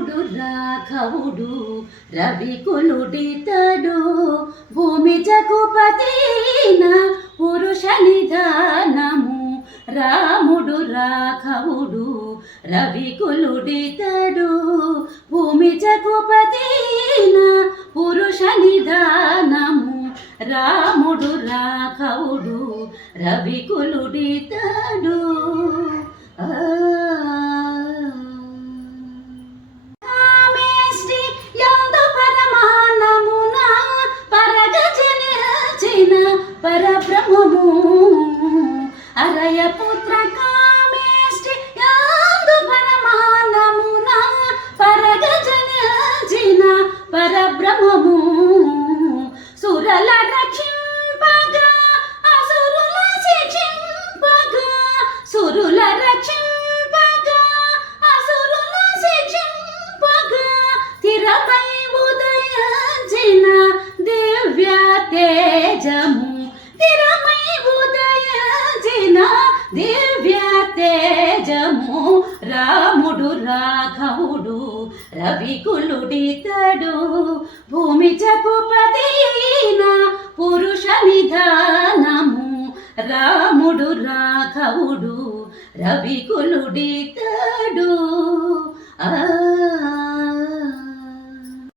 రాముడు రాఘవుడు రవి కులుడితడు. భూమి జగుపతిన పురుష నిధానము. రాముడు రాఘవుడు రవి కులుడితడు. భూమి జగుపతిన పురుష నిధానము. రాముడు రాఘవుడు రవి కులుడితడు. పరబ్రహ్మము అరయ పుత్ర కామేష్టి యాందు పరమానమున పరగజనిచిన పరబ్రహ్మము. సురల రక్షింపగా అసురుల శిక్షింపగా సురుల రక్షింపగా అసురుల శిక్షింపగా దివ్య తేజము. తిరమై ఉదయించిన దివ్య తేజము రాముడు రాఘవుడు రవికులుడితడు భూమి చకుపతిన పురుష నిధానము రాముడు రాఘవుడు రవికులుడితడు ఆ